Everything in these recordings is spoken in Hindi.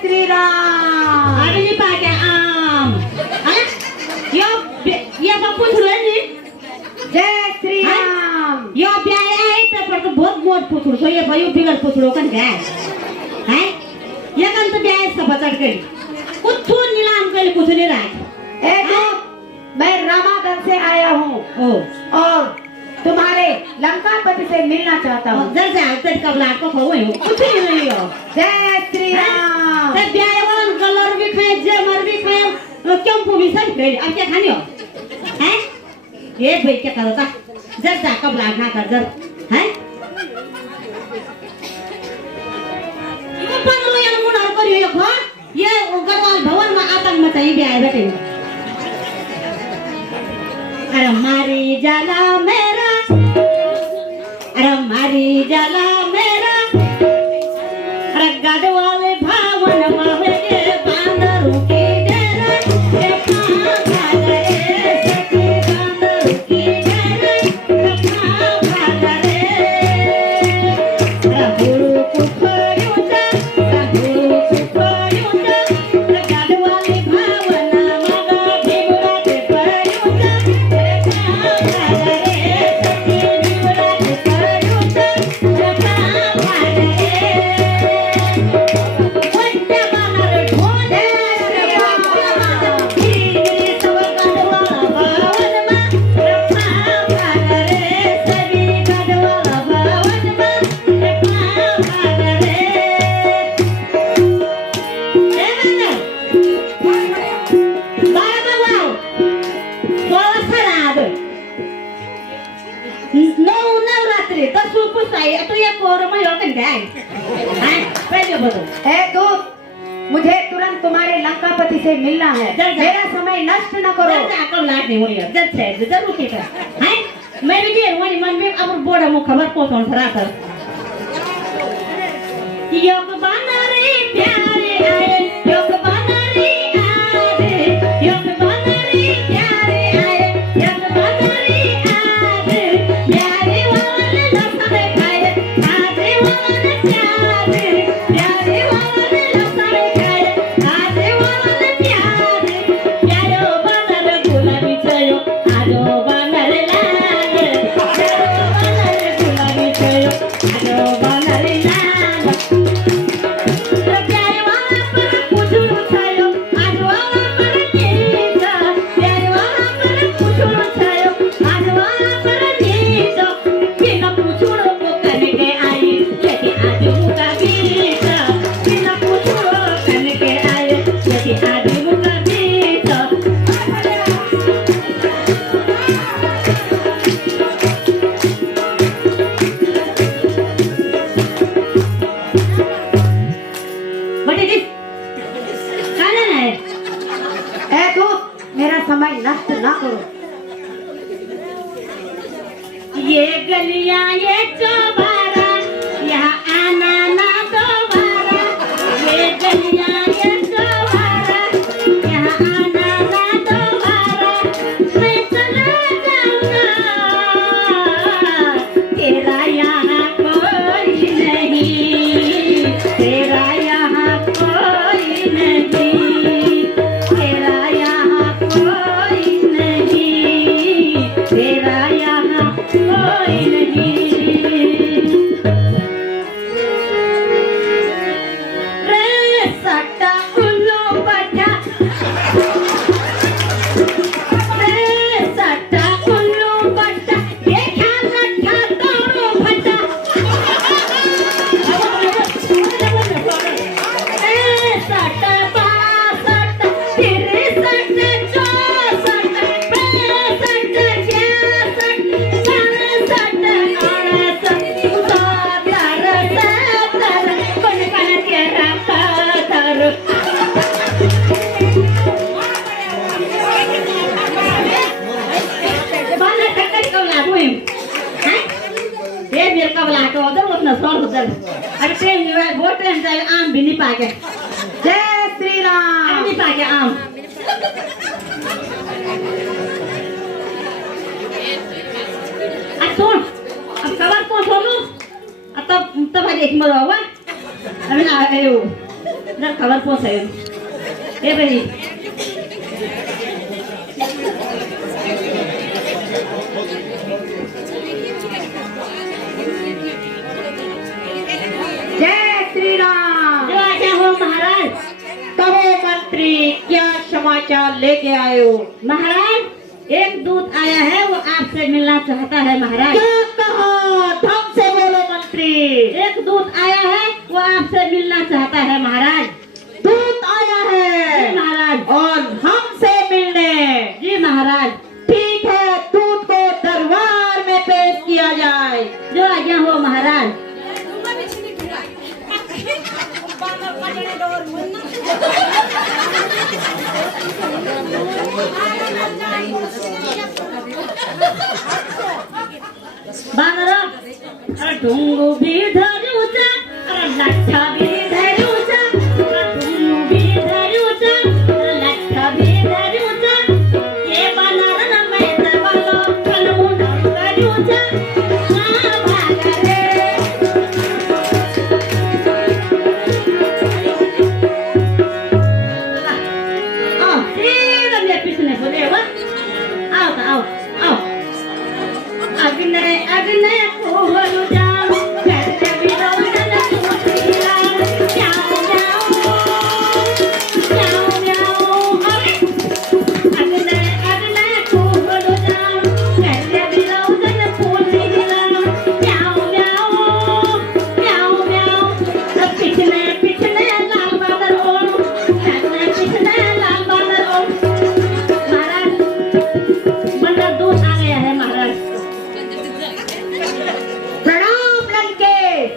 श्री राम. अरे नी पाके आम अरे यो बापू छुरनी जय श्री राम. यो ब्याह है तो पर तो बहुत मोट पुछड़ो तो ये भयो बिगड़ पुछड़ो कन गए हैं ये कन तो ब्याह सब चढ़ गई कुछ नीलाम कर कुछ नहीं रहा. एक मैं रामागढ़ से आया हूँ और तुम्हारे लंकापति से मिलना चाहता हूँ. जर से आते कब लाट को खोए हो कुछ नहीं हो. जय श्री राम. ते ब्याह वाला कलर भी खाए जमर भी खाए क्यों पूरी सब गई अब क्या खानी हो हैं ये भाई क्या करता जर से कब लाट ना कर जर हैं ये पंद्रो या मुन और करियो खो ये गढ़वाल भवन में आतंक मचाई ब्याह बैठे. अरे मारी जाला मेरा अरे मारी जाला मेरा अरे गढ़वाले भावन मावे के बांदरू की डेरा के भाग रे सखी बांदरू की डेरा के भाग रे गुरु कुफयुता गुरु कुफयुता गढ़वाले भावन मागा भीमरा के पयुता मुझे तुरंत तुम्हारे लंकापति से मिलना है. मेरा समय नष्ट न करो. जरूर ठीक है मैं भी देर वाली मन में अब बोड़ा मुख खबर पहुंचाऊं थरा कर योग बना रे प्यारे आए योग बना रे आए योग बना रे प्यारे आए योग बना रे आए प्यारे वाले लसरे खाए आधे वाले प्यारे प्यारे वाले लसरे खाए आधे वाले प्यारे प्यारो बना रे गुलाबी चयो आजो बना रे लाल प्यारो बना रे गुलाबी चयो आजो बना रे लाल समय नष्ट ना करो. ये गलियां ये चौबारा यहाँ आना ना दोबारा. ये गलियां ये चौबारा यहाँ आना ना दोबारा. मैं चला जाऊंगा तेरा यहाँ कोई नहीं तेरा यहाँ कोई नहीं तेरा यहाँ कोई नहीं तेरा यहाँ कोई नहीं. रे सट्टा उल्लू पटा रे सट्टा उल्लू पटा ये क्या सट्टा तोड़ो फटा. रे सट्टा बासट तेरे सट्टे चौसठ पैंसठ छियासठ सड़सठ अड़सठ उनहत्तर सत्तर कौन कौन तेरा पत्थर. बाला टक्कर कवला हुई हैं ये मेरे कवला तो उधर उतना सॉल्व उधर अरे ट्रेन जो है वो ट्रेन जाए आम भी नहीं पाके. जय श्री राम. नहीं पाके आम सुन अब कवर को छोड़ू अब तब तब एक मरो हुआ अभी ना आए हो ना खबर पोसे ए भाई जय श्री राम। जो आया हो महाराज। कहो मंत्री, क्या समाचार लेके आए हो? महाराज एक दूत आया है, वो आपसे मिलना चाहता है महाराज। क्या कहा? ढंग से बोलो मंत्री। एक दूत आया है, वो आपसे मिलना चाहता है महाराज। दूत आया जी है महाराज। और हमसे मिलने? जी महाराज। ठीक है, दूत को दरबार में पेश किया जाए। जो आज्ञा हो महाराज। बानर अरे ढूंगू भी धरूचा, अरे लट्ठा भी धरूचा, अरे ढूंगू भी धरूचा, अरे लट्ठा भी धरूचा, ये बानर न मैं दबालो कलमू न करूचा, हाँ भागा रे। आओ सीधा मेरे पीछे बोले वा, आओ तो आओ आओ। अग्ने कोहलु जाओ, करते बिरौजन कुटिया, जाओ जाओ जाओ जाओ। अग्ने कोहलु जाओ, करते बिरौजन कुटिया, जाओ जाओ जाओ जाओ। अब पिछले पिछले लाल बादल ओढ़, अग्ने पिछले लाल बादल ओढ़। महाराज बंदा दूत आ गया है महाराज। प्रणाम लंकेश।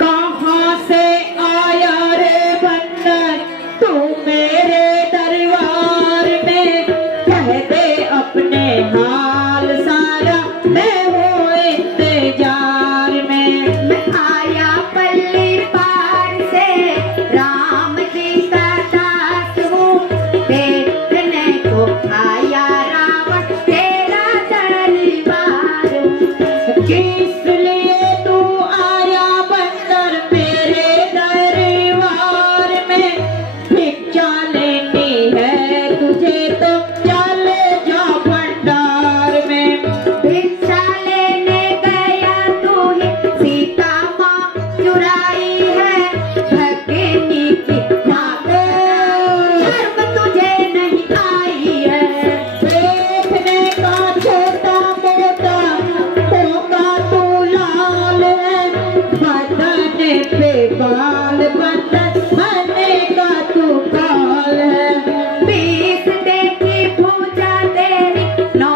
कहाँ से आया रे बंदर, तू मेरे दरबार में? कह दे अपने हाल सारा, मैं हूँ इंतजार में। मैं आया पल्ली पार से, राम जी का दास हूँ। देखने को आया रावण तेरा दरबार हूँ। किस लिए तू आया बंदर मेरे दरबार में? भिक्षा लेनी है तुझे तो चले जा भंडार में। भिक्षा लेने गया तू ही, सीता माँ चुराई है। भगनी की भागे शर्म तुझे नहीं आई है। देखने का छोटा मोटा होगा तू लाल है। बदन पे बाल बंदर, बने का तू काल है। 20 देखी पूजा तेरी, 9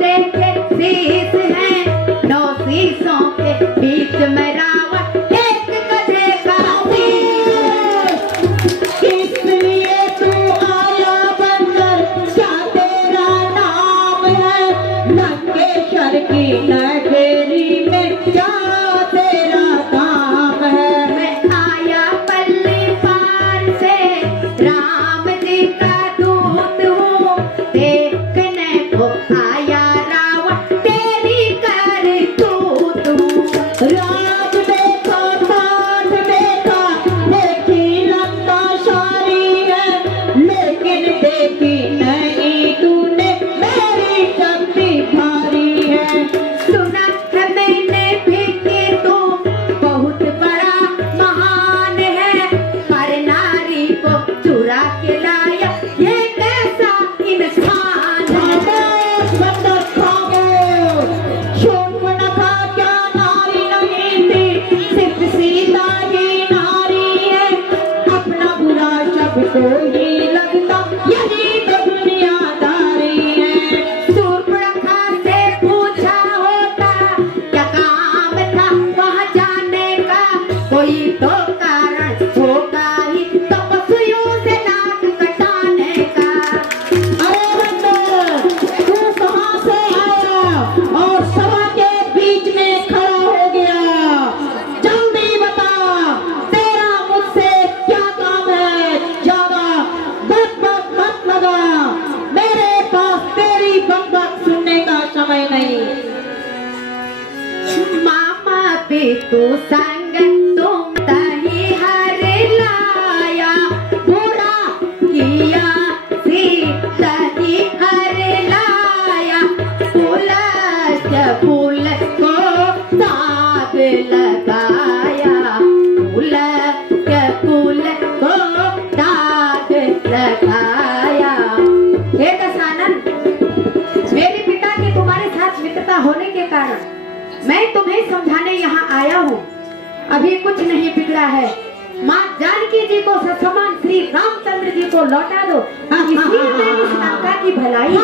देखे शीश है। 9 शीशों के बीच में रावण, एक गधे का शीश। किस लिए तू आया बंदर, क्या तेरा नाम है? लंकेश्वर की नगरी में क्या तेरा काम है? मैं आया पल्ली पार से, राम जी का दूत हूँ। देखने को आया रावण तेरी करतूत हूँ। राज देखा ठाठ देखा, देखी लंका सारी है। लेकिन देखी नहीं तूने मेरी शक्ति भारी है। सुना है मैंने भी कि तू बहुत बड़ा महान है। पर नारी को चुरा के लाया, ये कैसा इंसान है? बंदर खामोश, शूर्पणखा क्या नारी नहीं थी, सिर्फ सीता ही नारी है। अपना बुरा सबको ही लगता, यही तो दुनियादारी है। शूर्पणखा से पूछा होता, क्या काम था वहाँ जाने का? कोई तो कारण होगा ही, तपस्वियों से नाक कटाने का। अरे बंदर, तू कहाँ से आया और सभा के बीच में खड़ा हो गया? जल्दी बता, तेरा मुझसे क्या काम है? ज्यादा बक बक मत लगा, मेरे पास तेरी बक बक सुनने का समय नहीं। मामा भी तू संग लगाया, फूल के फूल को दाग लगाया। हे दशानन, मेरे पिता की तुम्हारे साथ मित्रता होने के कारण मैं तुम्हें समझाने यहाँ आया हूँ। अभी कुछ नहीं बिगड़ा है। माँ जानकी जी को समान श्री रामचंद्र जी को लौटा दो, इसलिए मैं उस लंका की भलाई।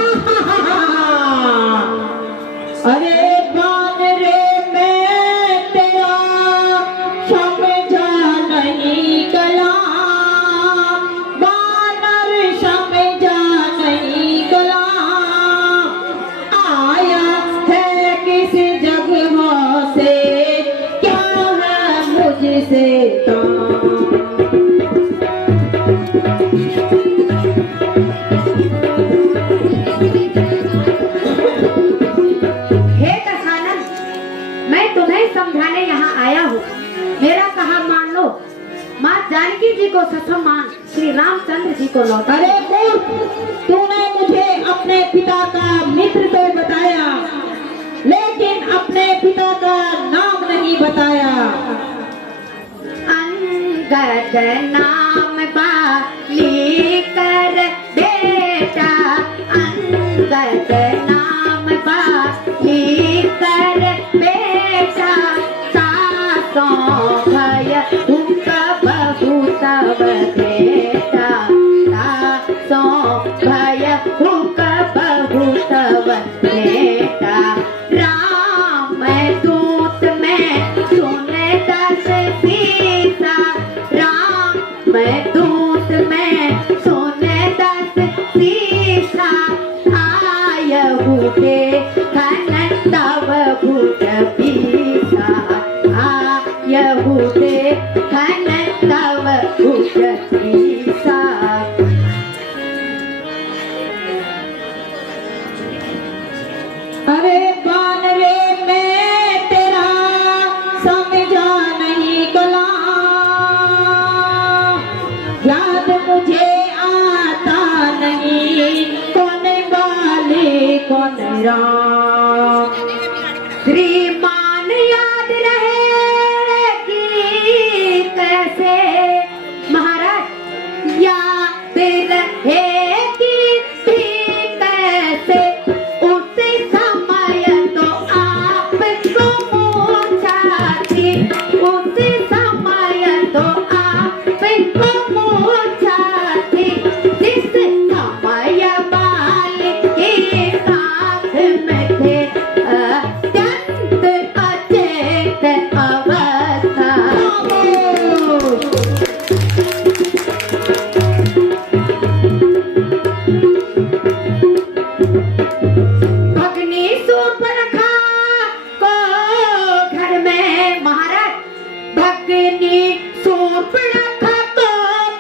अरे बान रे मैं तेरा समझा नहीं गला, बानर समझा नहीं गला, आया है किस जगह से, क्या है मुझसे समझाने यहाँ आया हूँ, मेरा कहा मान लो। माँ जानकी जी को समान श्री रामचंद्र जी को लौटा। अरे मूर्ख, तूने मुझे अपने पिता का मित्र तो बताया, लेकिन अपने पिता का नाम नहीं बताया। अंगद नाम बाली कर बेटा, अंगद नाम बाली कर बेटा, सासों भय हुक बहु तब बेटा, सासों भय हुक बहु तब बेटा, राम दूत में सुने दस सीसा, राम दूत में सुने दस सीसा, आयहु देखन तब भूत पीसा, आयहु देखन तब भूत पीसा। अरे बान रे मैं तेरा समझा नहीं गला, याद मुझे आता नहीं, कौन बाले कौन राम। श्रीमान याद रहेगी कैसे महाराज, याद रहेगी कैसे, उस समय तो आपको मूर्छा थी, उस समय तो आपको मूर्छा थी, जिस समय बाल की आँख में थे अत्यंत अचेत अवस्था। भगनी सूर्पणखा को घर में महाराज, भगनी सूर्पणखा को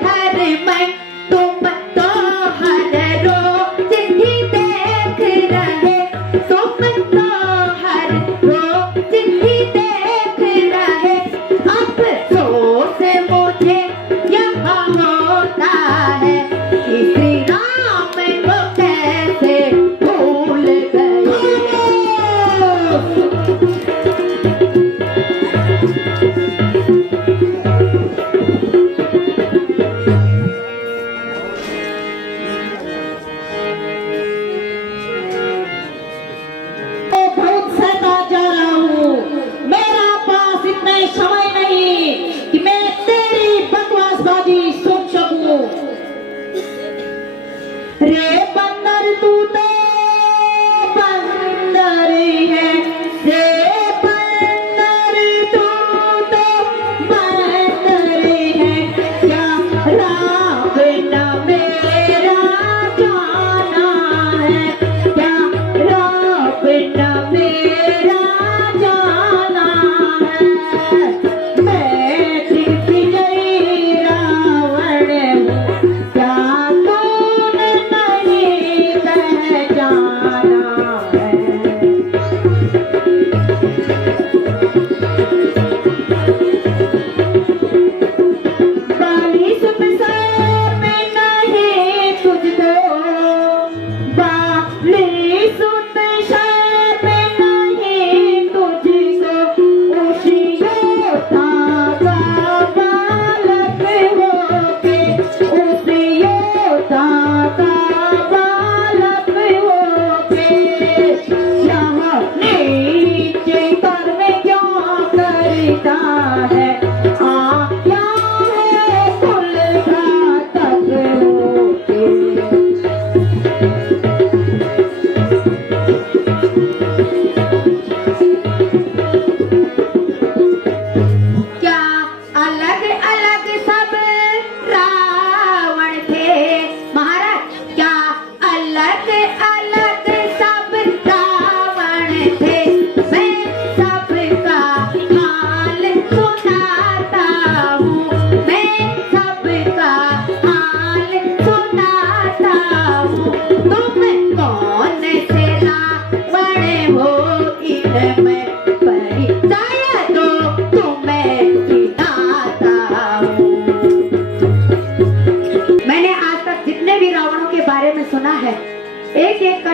घर में तुम तो हर रोज ही देख रहे, तुम तो हर रोज ही देख रहे, अफसोस मुझे यहाँ होता है कि श्री राम को कैसे भूल गए।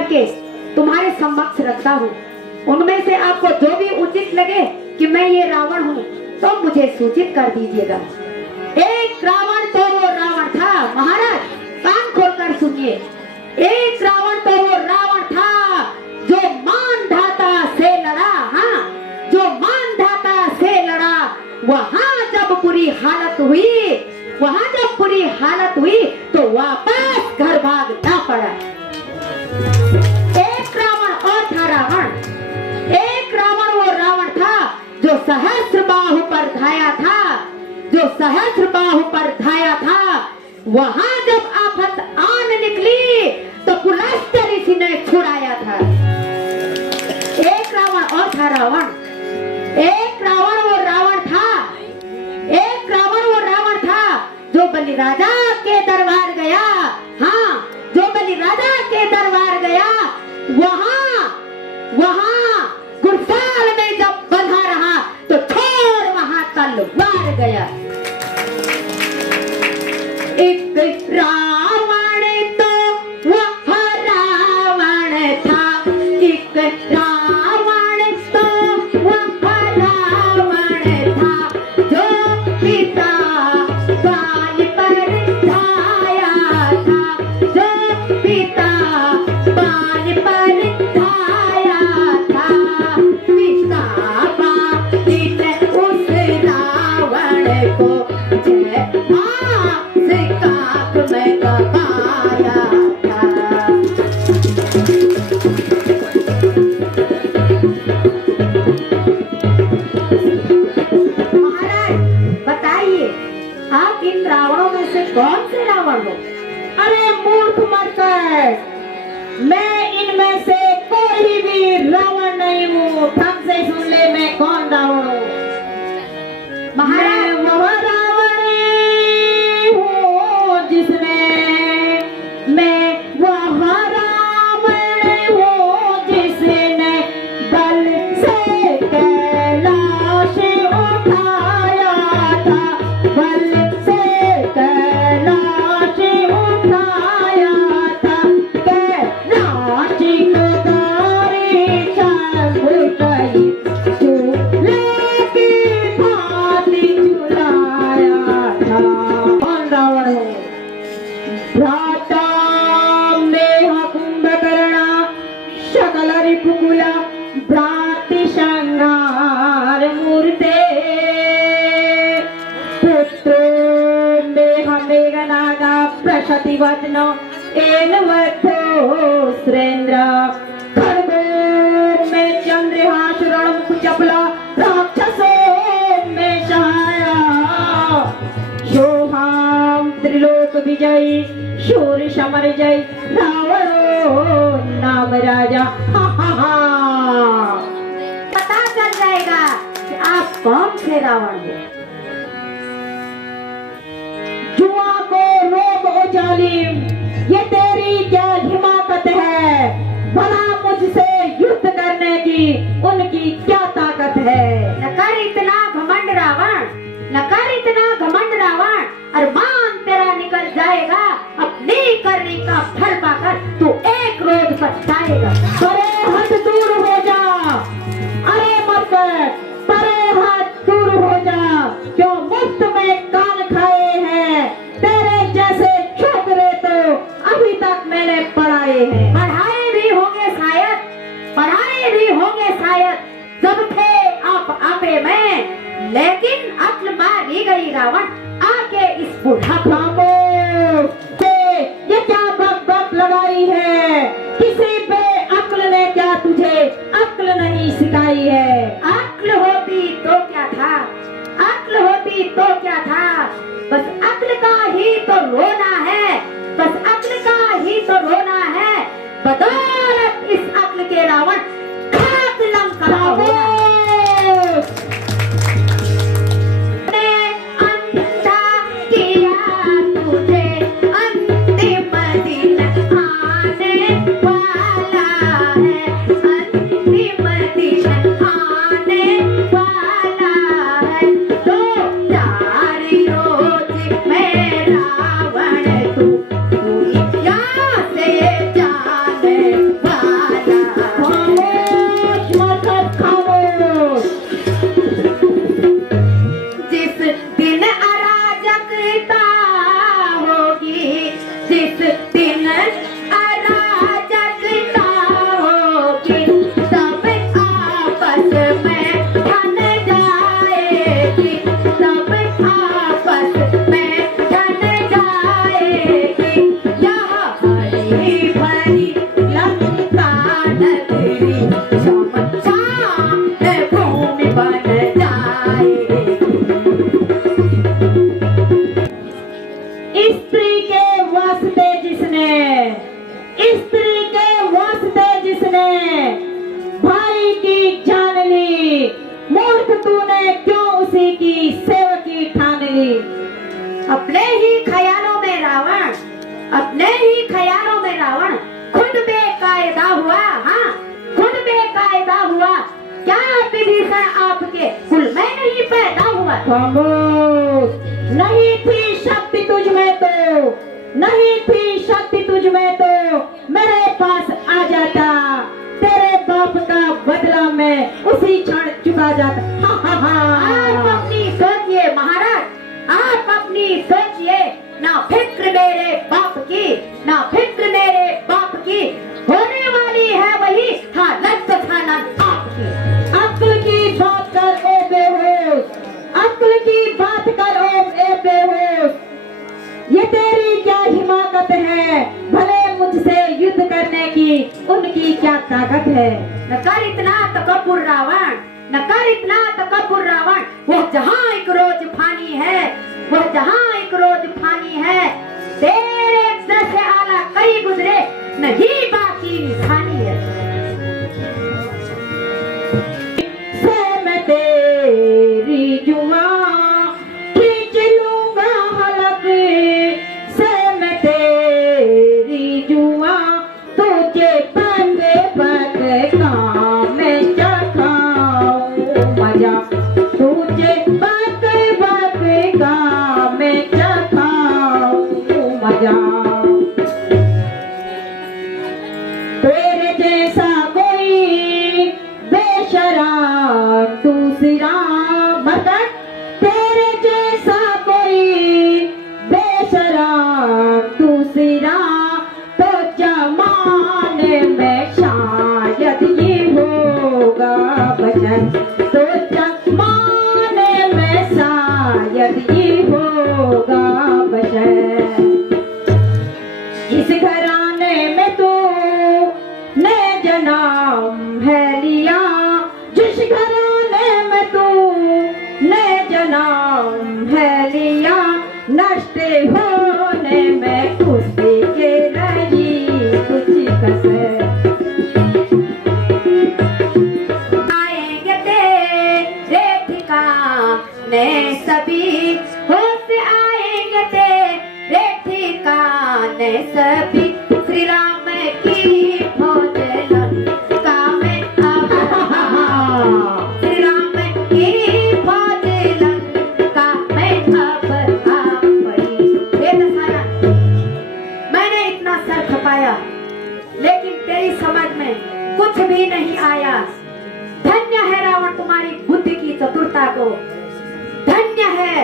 करके तुम्हारे समक्ष रखता हूँ। उनमें से आपको जो भी उचित लगे कि मैं ये रावण हूँ तो मुझे सूचित कर दीजिएगा। एक रावण तो वो रावण था महाराज, कान खोलकर सुनिए। एक रावण तो वो रावण था जो मानधाता से लड़ा। हाँ, जो मानधाता से लड़ा। वहां जब बुरी हालत हुई तो वापस घर भागना पड़ा। एक रावण और था रावण। एक रावण वो रावण था जो सहस्त्र बाहु पर धाया था। वहां जब आफत आन निकली तो कुलस्तर इसी ने छुड़ाया था। एक रावण और था रावण। एक रावण वो रावण था जो बलि राजा के दरबार गया। हाँ, जो बलि राजा के दरबार गया, वहां गुरसाल में जब बंधा रहा तो छोड़ वहां तलवार गया। एक रावण तो वह रावण था। एक रावण तो वह रावण था जो पिता बाल पर धाया था। जो पिता बाल पर धाया था। पिता बाल उस रावण को में दबाया था। महाराज बताइए, आप इन रावणों में से कौन से रावण हो? अरे मूर्ख मरकर, मैं इनमें से कोई भी रावण नहीं हूँ। ढंग से सुन ले, मैं कौन रावण हूँ? महाराज वह रावण हूँ जिसने, मैं वह रावण हूँ जिसने बल से कैलाश उठाया था। बल से कैलाश उठाया था। कैलाश को गारी चबुतई चूल्हे की भांति चुलाया था। कौन रावण है? भ्राता मेह कुंभकर्णा सकल रिपुकुला भ्राति संहार मूर्ते। पुत्रो मेह मेघनागा प्रशति वदनो एन वद्धो सुरेंद्र। खड्गो में चंद्रहास रणमुख चपला राक्षसों में सहाया। सोहाम त्रिलोक विजयी शूर समर जय रावणो नाम राजा। पता चल जाएगा कि आप कौन से रावण हो। जुआ को रोक ओ जालिम, ये तेरी क्या हिमाकत है? भला मुझसे युद्ध करने की उनकी क्या ताकत है? न कर इतना घमंड रावण, न कर इतना घमंड रावण। अरमान तेरा निकल जाएगा। अपनी करनी का फल पाकर तू एक रोज पछताएगा। परे हट दूर हो जा। अरे मरकर परे हट दूर हो जा। क्यों मुफ्त में कान खाए हैं? तेरे जैसे छोकरे तो अभी तक मैंने पढ़ाए हैं। पढ़ाए भी होंगे शायद जब थे आप आपे में, लेकिन अक्ल मारी गई रावण आके इस बूढ़ा ये क्या बक बक लगाई है? किसी पे अक्ल ने क्या तुझे अक्ल नहीं सिखाई है? अक्ल होती तो क्या था, अक्ल होती तो क्या था। बस अक्ल का ही तो रोना है, बस अक्ल का ही तो रोना है। बदौलत इस अक्ल के रावण खाक लंका होना। जी। अपने ही ख्यालों में रावण, अपने ही ख्यालों में रावण खुद बेकायदा हुआ। हाँ, खुद बेकायदा हुआ। क्या विभीषण आपके कुल में नहीं पैदा हुआ? खामोश। नहीं थी शक्ति तुझ में तो, नहीं थी शक्ति तुझ में तो मेरे पास आ जाता, तेरे बाप का बदला मैं उसी क्षण चुका जाता। हा हा आप हा। अपनी सोचिए महाराज, आप अपनी सोचिए। ना फिक्र मेरे बाप की, ना फिक्र मेरे बाप की, होने वाली है वही हालत थानन आपकी। अक्ल की बात कर ओ बेहोश, अक्ल की बात कर ओ बेहोश। ये तेरी क्या हिमाकत है, भले मुझसे युद्ध करने की उनकी क्या ताकत है। न कर इतना तकब्बुर रावण, न कर इतना तकब्बुर रावण। वह जहाँ एक रोज फानी है, वह जहाँ एक रोज फानी है, तेरे दर से आला कई गुजरे, नहीं बाकी निशानी है। से मैं तेरी जुआ खींच लूंगा हलक, से मैं तेरी जुआ तुझे बंदे बंदे काम में चखाऊं मजा, तुझे बंदे बंदे काम में चखाऊं मजा। तेरे जैसा कोई बेशरम दूसरा बता, तेरे जैसा कोई बेशरम दूसरा तो जमाने में शायद ये होगा बचन, तो जमाने में शायद ये होगा बचन। इस घराने में तू ने जन्म है लिया, जिस घराने में तू ने जन्म है लिया, नष्ट होने में खुशी के रही कुछ कसर। आएंगे तेरे ठिकाने सभी, होश आएंगे तेरे ठिकाने सभी। श्री राम की फौज लंका में अब, श्री राम की फौज लंका में अब आ पड़ी। हे दशरथ, मैंने इतना सर खपाया लेकिन तेरी समझ में कुछ भी नहीं आया। धन्य है रावण तुम्हारी बुद्धि की चतुरता को, धन्य है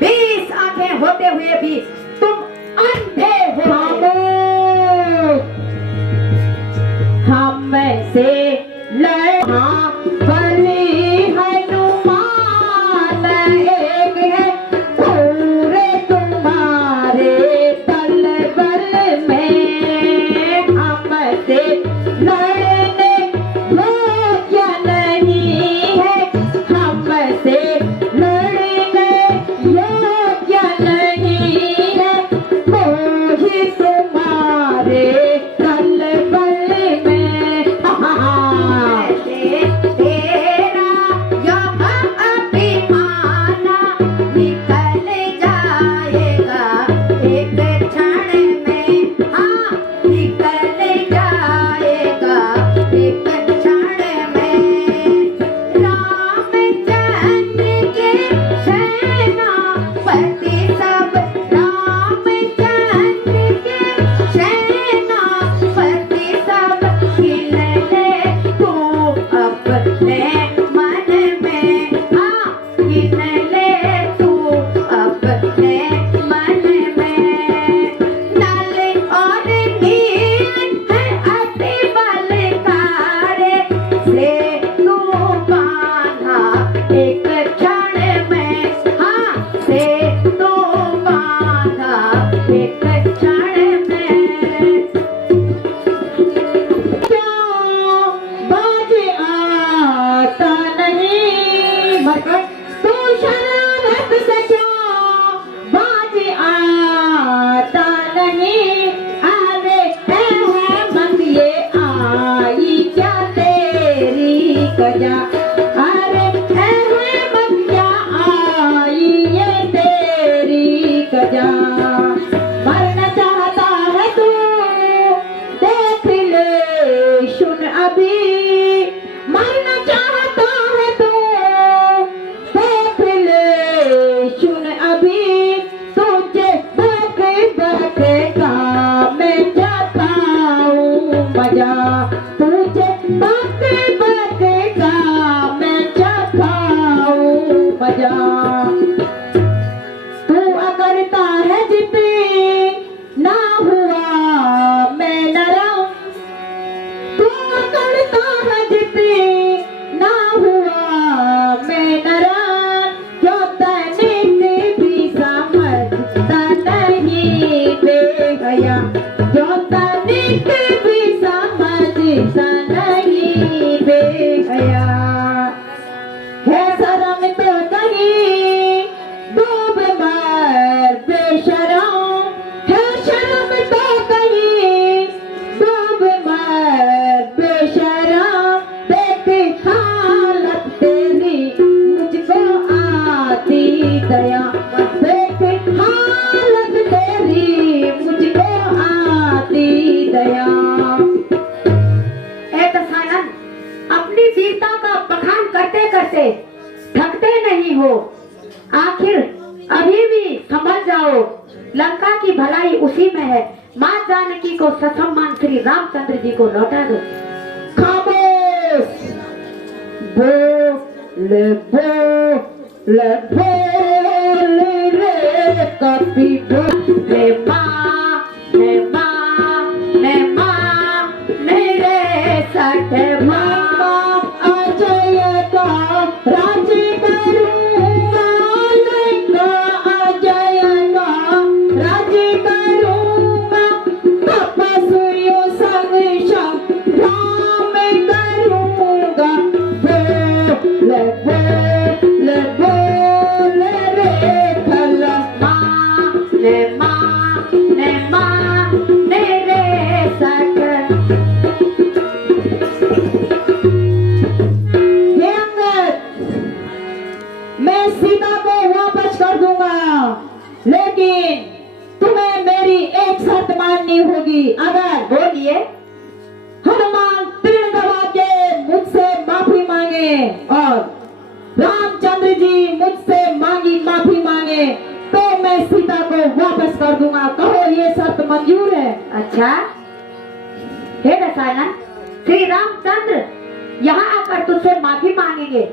20 आंखें होते हुए भी तुम अंधे हो। हम से लड़ा बली हनुमान एक है, पूरे तुम्हारे तल बल में। हम से लड़ने योग्य नहीं है, हम से लड़ने योग्य नहीं है। अभी भी संभल जाओ, लंका की भलाई उसी में है। माँ जानकी को ससम्मान श्री रामचंद्र जी को लौटा दो। खामोश, बोल रे कपी रे माँ रे माँ रे माँ मेरे सठ माँ अजय का राज करूंगा, लंका अजय का राज करूंगा, तपस्वियों संग संग्राम करूंगा। बोल रे खल माँ मेरे सठ। हे अंगद, मैं सीता को वापस कर दूंगा, लेकिन तुम्हें मेरी एक शर्त माननी होगी। अगर बोलिए। हनुमान तीर दबा के मुझसे माफी मांगे और रामचंद्र जी मुझसे माफी मांगे तो मैं सीता को वापस कर दूंगा। कहो ये शर्त मंजूर है? अच्छा, हे दशरथ, श्री रामचंद्र यहाँ आकर तुझसे माफी मांगेंगे।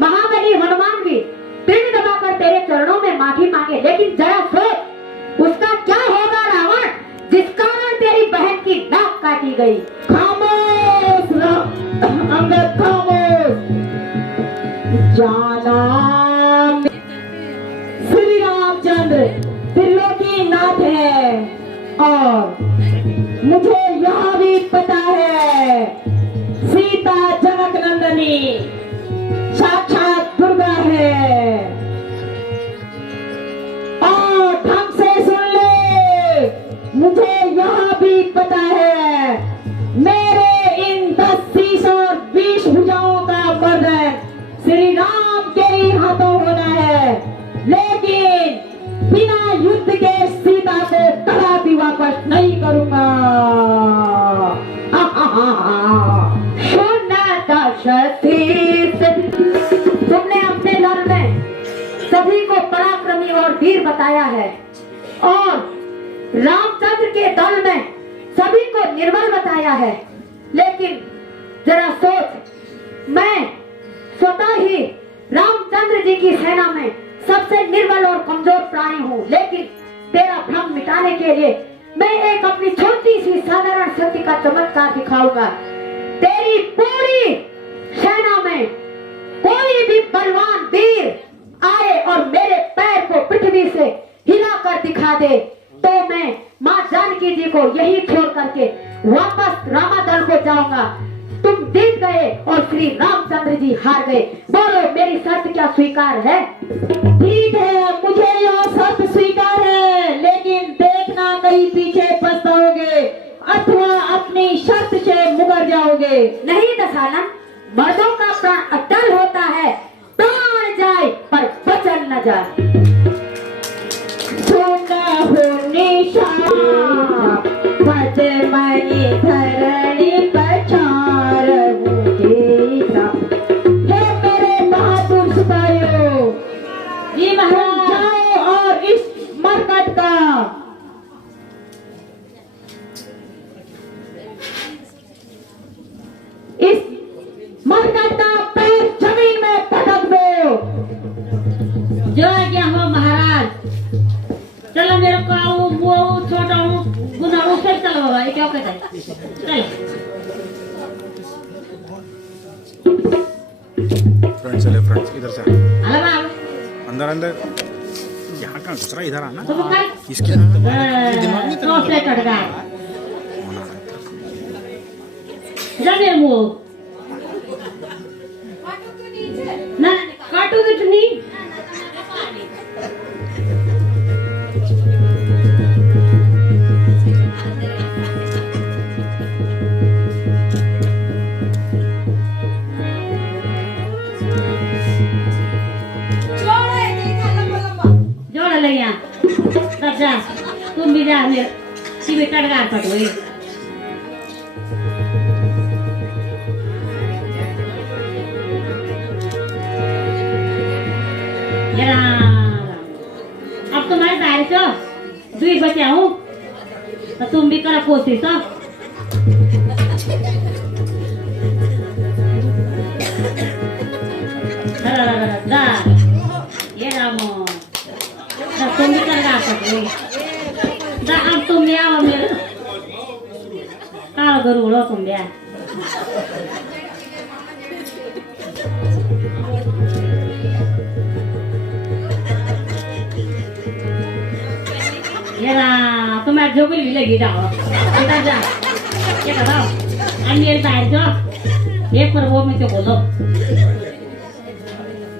महाबली हनुमान भी तीर दबाकर तेरे चरणों में माफी मांगे, लेकिन जरा सोच उसका क्या होगा रावण, जिस कारण तेरी बहन की नाक काटी गई। खामोश अंगद, खामोश। जाना श्री रामचंद्र त्रिलोकी नाथ है और मुझे यह भी पता है सीता जनक नंदनी साक्षात दुर्गा है। और ढंग से सुन ले, मुझे यह भी पता है मेरे इन 10 शीश और 20 भुजाओं का मर्दन श्री राम के ही हाथों होना है, लेकिन बिना युद्ध के सीता को कदापि वापस नहीं करूंगा। तुमने अपने दल में सभी को पराक्रमी और वीर बताया है और रामचंद्र के दल में सभी को निर्बल बताया है, लेकिन जरा सोच, मैं स्वतः ही रामचंद्र जी की सेना में सबसे निर्बल और कमजोर प्राणी हूँ, लेकिन तेरा भ्रम मिटाने के लिए मैं एक अपनी छोटी सी साधारण शक्ति का चमत्कार दिखाऊंगा। तेरी पूरी सेना में कोई भी बलवान वीर आए और मेरे पैर को पृथ्वी से हिलाकर दिखा दे तो मैं माँ जानकी जी को यही छोड़ करके वापस रामादल को जाऊंगा। तुम जीत गए और श्री रामचंद्र जी हार गए। बोलो, मेरी शर्त क्या स्वीकार है? ठीक है, मुझे यह शर्त स्वीकार है, लेकिन देखना कहीं पीछे पछताओगे अथवा अपनी शर्त से मुकर जाओगे। नहीं दशरथ, मर्दों का प्राण अटल होता है, प्राण जाए पर बचन न जाए। सुना हो निशान पद्मनी धरणी पछार मुझेसा। हे मेरे बहादुर सिपाहियों, जी महाराज, जाओ और इस मरकट का पैर जमीन में पटक दो। जो आज्ञा हो महाराज। चलो मेरे को वो छोटा हूँ गुना उसे चलो बाबा, ये क्या कहता है? चल फ्रंट चले, फ्रंट इधर से अरे बाबा अंदर अंदर। यहाँ कहाँ घुस रहा है? इधर आना। तो कल इसके दिमाग में तो से कट गया होना है। जाने मुँह ना काटो कितनी जोड़ ले यहाँ तब जा तुम भी जा मेरे सीधे टड़गार पटोए छो दुई बच्चा हूँ तो तुम भी करो कोशिश हो दा ये रामो दा तुम भी कर सकते दा अब तुम भी आओ मेरे काल करू लो तुम भी ये ना तुम्हारे जोगली भी लगी जाओ इधर जा ये बताओ मेरे बाहर जाओ ये पर वो मैं तो बोलो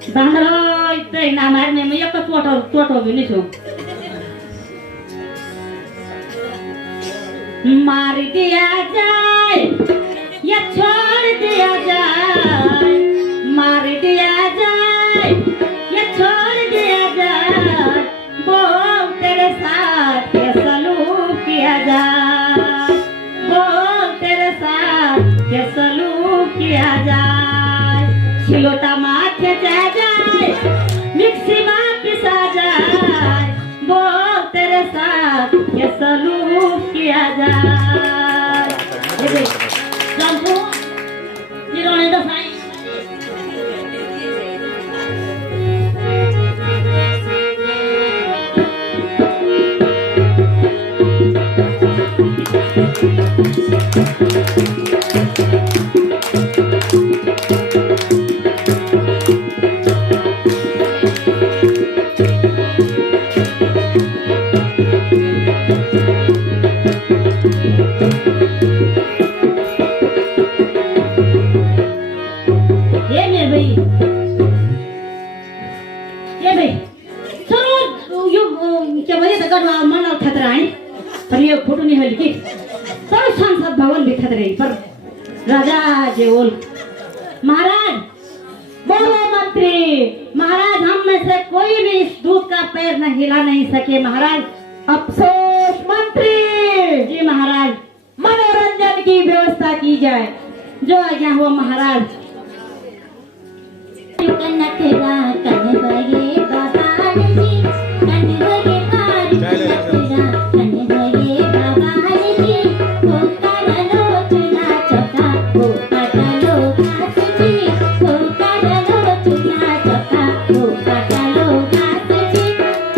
बांधलो इतने ना मारने में ये तो टोटो भी नहीं छू मार दिया जाए या छोड़ दिया जाए मार दिया जाए या छोड़ दिया जाए बोल तेरे साथ ये सलूक किया जाए बोल तेरे साथ ये सलूक किया जाए छिलोटा माथे जा जाए मिक्सी में पिसा जाए बोल तेरे साथ ये सलूक किया जाए ये देख जंपू जिरोने तो साई ये भाई चलो यो क्या बोले तो कर मन खतरा है पर ये फोटो नहीं हल्की चलो संसद भवन भी खतरे पर राजा जेवल महाराज बोलो मंत्री महाराज हम में से कोई भी इस दूध का पैर न हिला नहीं सके महाराज अफसोस मंत्री जी महाराज मनोरंजन की व्यवस्था की जाए जो आज्ञा हुआ महाराज नखरा कनवगे बाबान जी कनवगे कार नखरा कनवगे बाबान जी को करलो चुना चका को कटलो घास जी को करलो चुना चका को कटलो घास जी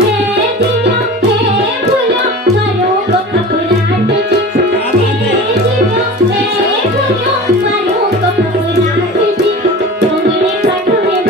हे दिया हे भूलो करो को खपराट जी हे दिया हे भूलो करो को खपराट जी उंगली कटुने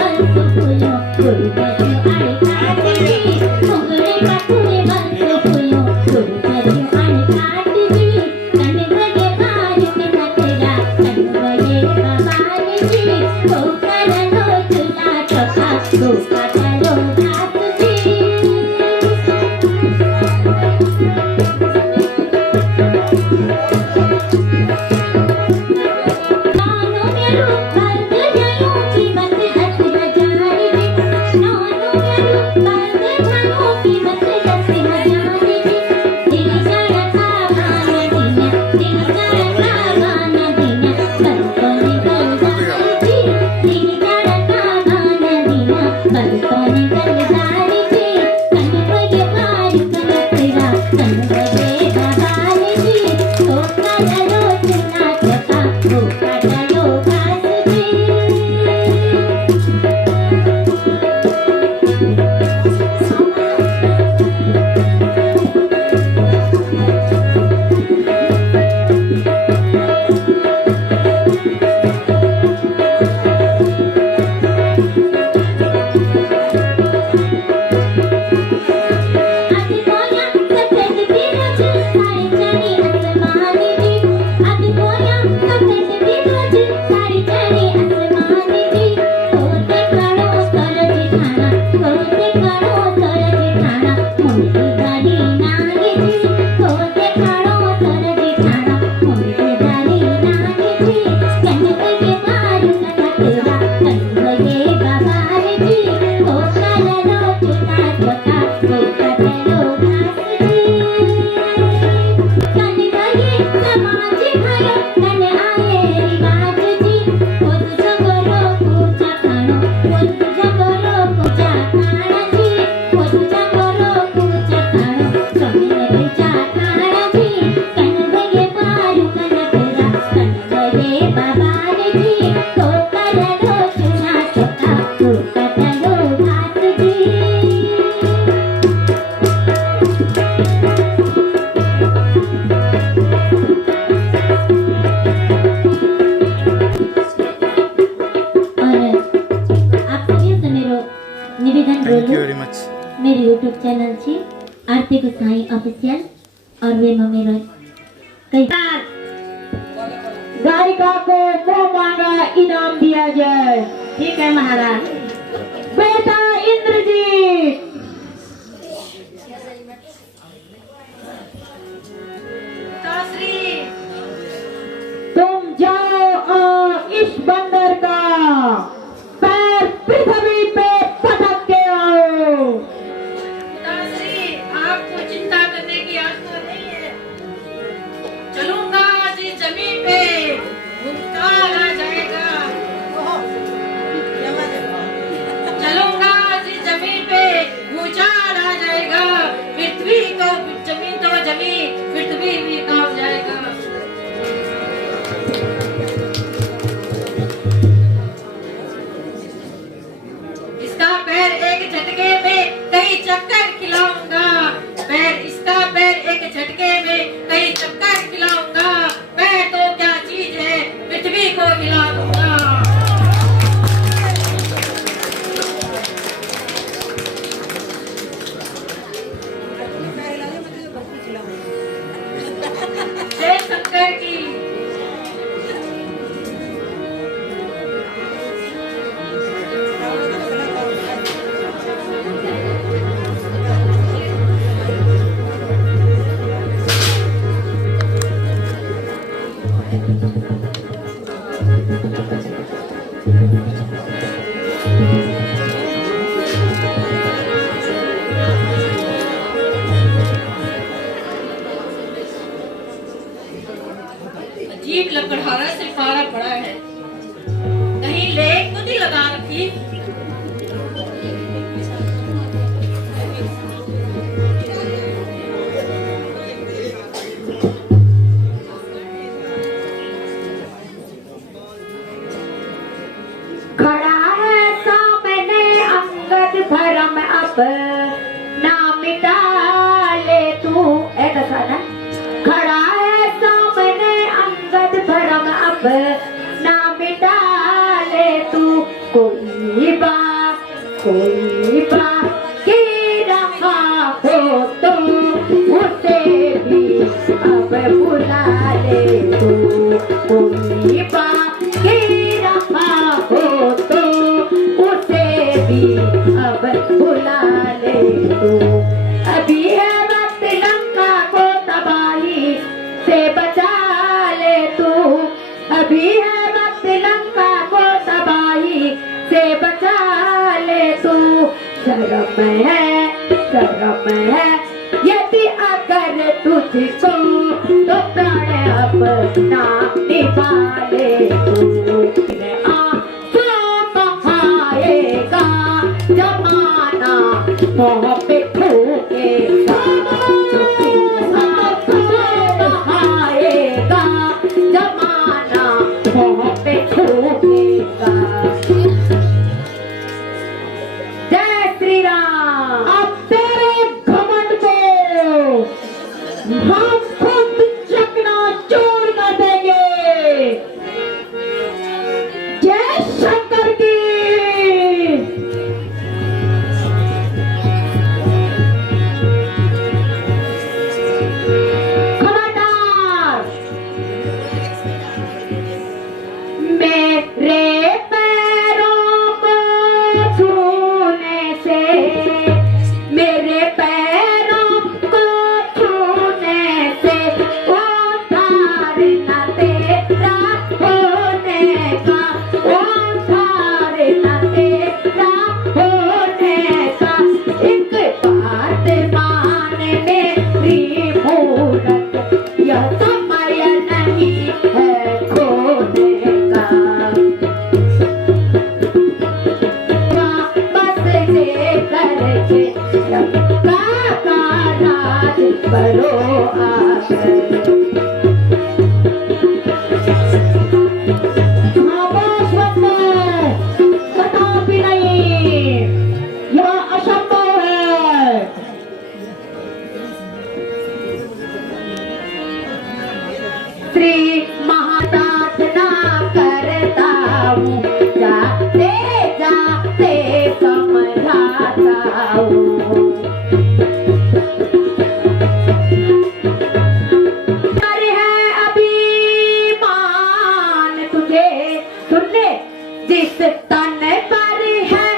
मेरे YouTube चैनल છે આરતી ગુસાઈ ऑफिशियल और वे में मेरो कई गायिका को वो मांगा इनाम दिया जाए। ठीक है महाराज। बेटा इंद्रजीत, पिताश्री, तुम जाओ और इस बंदर का पैर पृथ्वी पे पटक के आओ। पिताश्री, आपको चिंता करने की आवश्यकता नहीं है। चलूंगा जी जमीन पे, भूचाल आ जाएगा। चलूंगा जी जमीन पे, भूचाल आ जाएगा। पृथ्वी तो जमीन, तो जमीन, पृथ्वी भी कांप जाएगा। इसका पैर एक झटके में कई चक्कर खिलाऊंगा। इसका पैर एक झटके में कई चक्कर खिलाऊंगा। पैर तो क्या चीज है, पृथ्वी को हिला दूंगा। जय शंकर की। अजीब लकड़हारा से फाड़ा पड़ा है, कहीं लेक तो नहीं लगा रखी। खड़ा है सामने अंगद भरम अब ना मिटा ले तू। ऐसा ना, खड़ा है सामने अंगद भरम अब ना मिटा ले तू। कोई बात की रहा हो तो उसे भी अब बुला ले तू। कोई बात की रहा हो तो उसे भी अब बुला ले तू। अभी है वक्त लंका को तबाही से बचा ले तू। अभी है वक्त लंका को तबाही से बचा ले तू। शर्म है यदि अगर तुझको तो प्राण अपना निभा ले तू। आंसू बहाएगा जमाना मोह पे थूकेगा। आंसू बहाएगा जमाना मोह पे थूकेगा। जय श्री राम। अब तेरे घमंड को हम खुद चकनाचूर कर देंगे। जय शंकर की। खबरदार, मेरे पैरों को छूने से, मेरे पैरों को छूने से उद्धार न तेरा होने का। उद्धार न तेरा होने का। एक बात मान मेरी मूरत, यह समय नहीं है खोने का। वापस ले करके लंका का राज करो आकर। खामोश मत है, कदापि नहीं, यह असंभव है। श्री महाप्रार्थना करता हूँ, जाते जाते समझाता हूँ। अरे है अभिमान तुझे, सुन ले, जिस तन पर है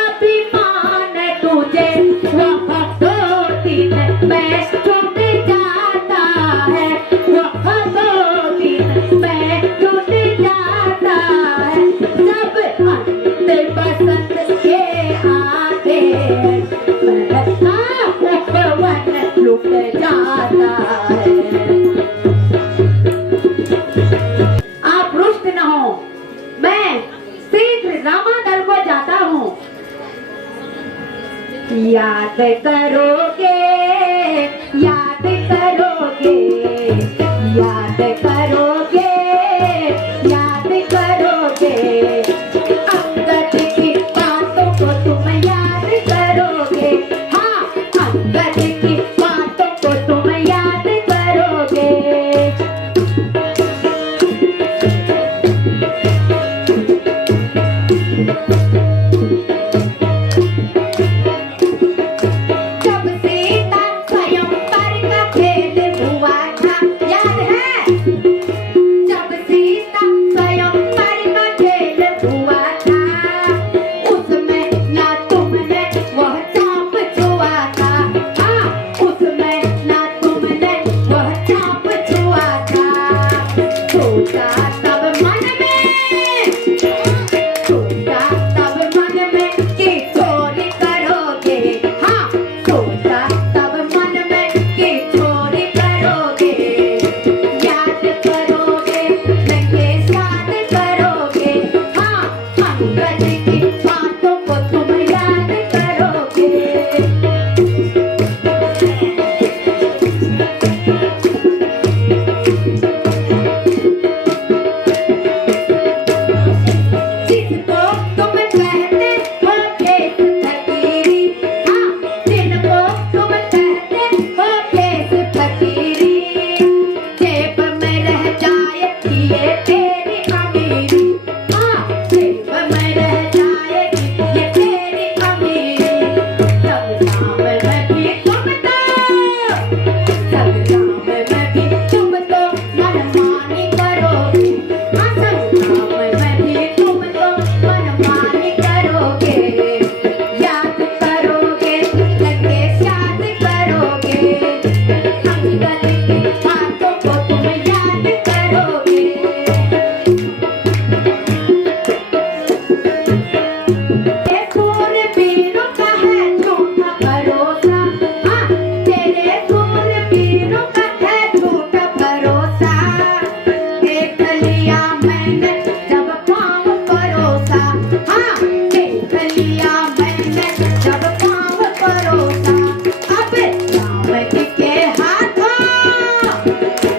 अभिमान तुझे, वह दो दिन में टूट जाता है, वह दो दिन में टूट जाता है। जब अंत बसंत के आते उपवन लुट जाता है। आप रुष्ट न हो, मैं शीघ्र रामादल को जाता हूँ। याद करोगे, याद करोगे, याद करोगे, याद करोगे, अंगद की बातों को तुम याद करोगे। हाँ, अंगद की बातों को तुम याद करोगे। जब सीता स्वयंवर का खेल हुआ था, याद है? जब सीता स्वयंवर का खेल हुआ था, उसमें ना तुमने वह चाप छुआ था। हाँ, उसमें ना तुमने वह चाप छुआ था। सोचा तब मन में, सोचा तब मन में कि चोरी करोगे। हाँ, सोचा तब मन में कि चोरी करोगे। याद करोगे, लगे याद करोगे। हाँ, अंगद की बातों को तुम याद करोगे। जिसको तुम कहते हो केस फकीरी, हाँ, जिनको तुम कहते हो केस फकीरी, जेब में रह जाएगी ये तेरी अमीरी। हाँ, जेब में रह जाएगी ये तेरी अमीरी। सब काम में भी तुम तो, सब काम में भी तुम तो मनमानी करोगे। हाँ, सब काम में भी तुम तो मनमानी करोगे। याद करोगे, लगे याद करोगे, अंगद की बातों को तुम याद करोगे। तेरे सूरबीरों का है झूठा भरोसा। हाँ, तेरे सूरबीरों का है झूठा भरोसा। देख लिया मैंने जब पाँव परोसा। हाँ, देख लिया मैंने जब पाँव परोसा। अब राम जी के हाथों,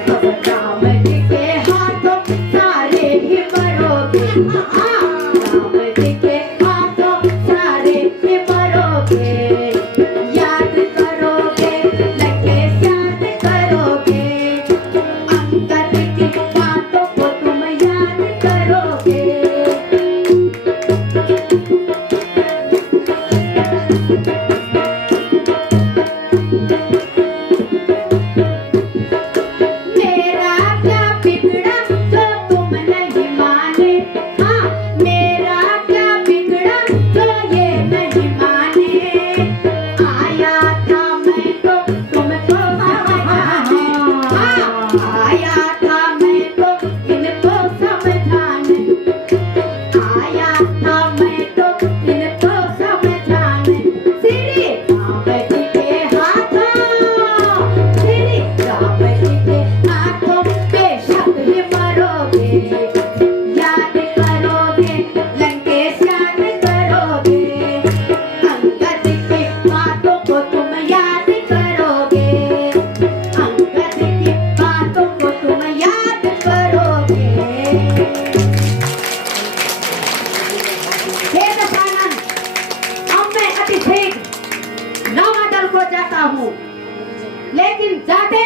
अब राम जी के हाथों सारे ही मरोगे। हाँ, राम जी के हाथों सारे ही मरोगे। याद करोगे, लगे याद करोगे, अंगद की बातों को तुम याद करोगे। मेरा क्या बिगड़ा जो तुम नहीं माने। हाँ, मेरा क्या बिगड़ा जो ये नहीं माने। आया था मैं तो तुमको समझाने। हाँ, आया था मैं तो इनको समझाने। आया था मैं तो इनको समझाने। श्री राम जी के हाथों, श्री राम जी के हाथों बेशक ही मरोगे। याद करोगे, लंकेश याद करोगे, अंगद की बातों को तुम याद करोगे, अंगद की बातों को तुम याद करोगे। हे दशानन, अब मैं अति शीघ्र रामादल को जाता हूँ, लेकिन जाते